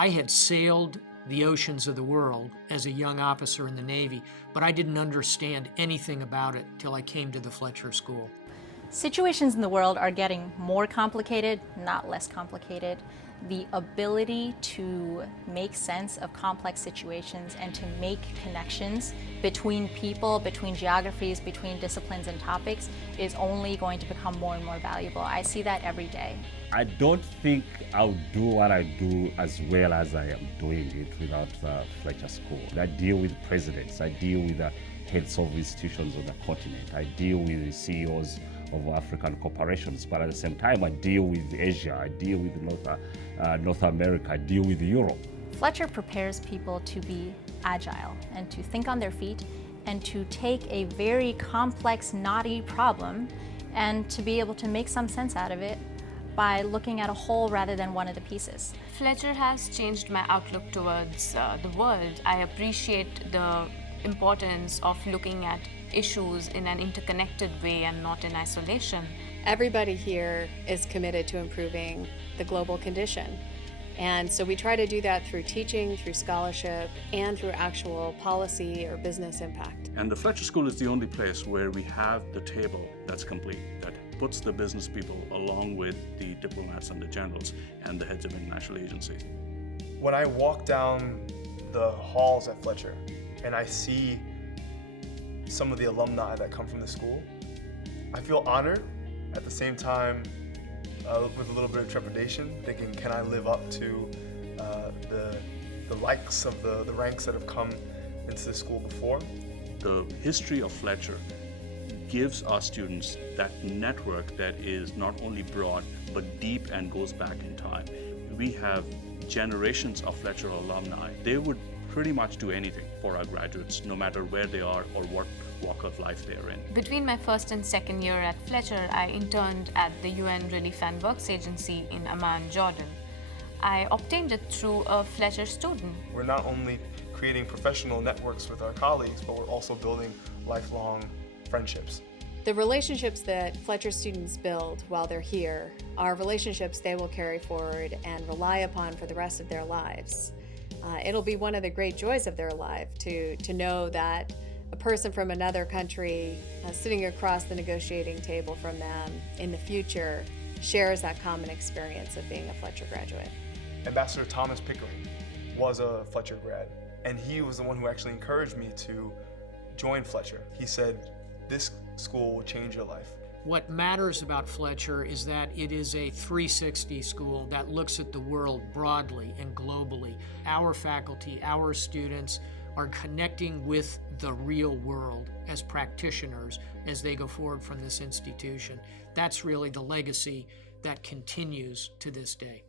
I had sailed the oceans of the world as a young officer in the Navy, but I didn't understand anything about it till I came to the Fletcher School. Situations in the world are getting more complicated, not less complicated. The ability to make sense of complex situations and to make connections between people, between geographies, between disciplines and topics is only going to become more and more valuable. I see that every day. I don't think I'll do what I do as well as I am doing it without Fletcher School. I deal with presidents, I deal with the heads of institutions on the continent, I deal with the CEOs of African corporations, but at the same time I deal with Asia, I deal with North America, I deal with Europe. Fletcher prepares people to be agile and to think on their feet and to take a very complex, knotty problem and to be able to make some sense out of it by looking at a whole rather than one of the pieces. Fletcher has changed my outlook towards the world. I appreciate the importance of looking at issues in an interconnected way and not in isolation. Everybody here is committed to improving the global condition. And so we try to do that through teaching, through scholarship, and through actual policy or business impact. And the Fletcher School is the only place where we have the table that's complete, that puts the business people along with the diplomats and the generals and the heads of international agencies. When I walk down the halls at Fletcher and I see some of the alumni that come from the school, I feel honored. At the same time, with a little bit of trepidation, thinking, can I live up to the likes of the ranks that have come into the school before? The history of Fletcher gives our students that network that is not only broad, but deep and goes back in time. We have generations of Fletcher alumni. They would pretty much do anything for our graduates, no matter where they are or what walk of life they're in. Between my first and second year at Fletcher, I interned at the UN Relief and Works Agency in Amman, Jordan. I obtained it through a Fletcher student. We're not only creating professional networks with our colleagues, but we're also building lifelong friendships. The relationships that Fletcher students build while they're here are relationships they will carry forward and rely upon for the rest of their lives. It'll be one of the great joys of their life to know that a person from another country sitting across the negotiating table from them in the future shares that common experience of being a Fletcher graduate. Ambassador Thomas Pickering was a Fletcher grad, and he was the one who actually encouraged me to join Fletcher. He said, this school will change your life. What matters about Fletcher is that it is a 360 school that looks at the world broadly and globally. Our faculty, our students are connecting with the real world as practitioners as they go forward from this institution. That's really the legacy that continues to this day.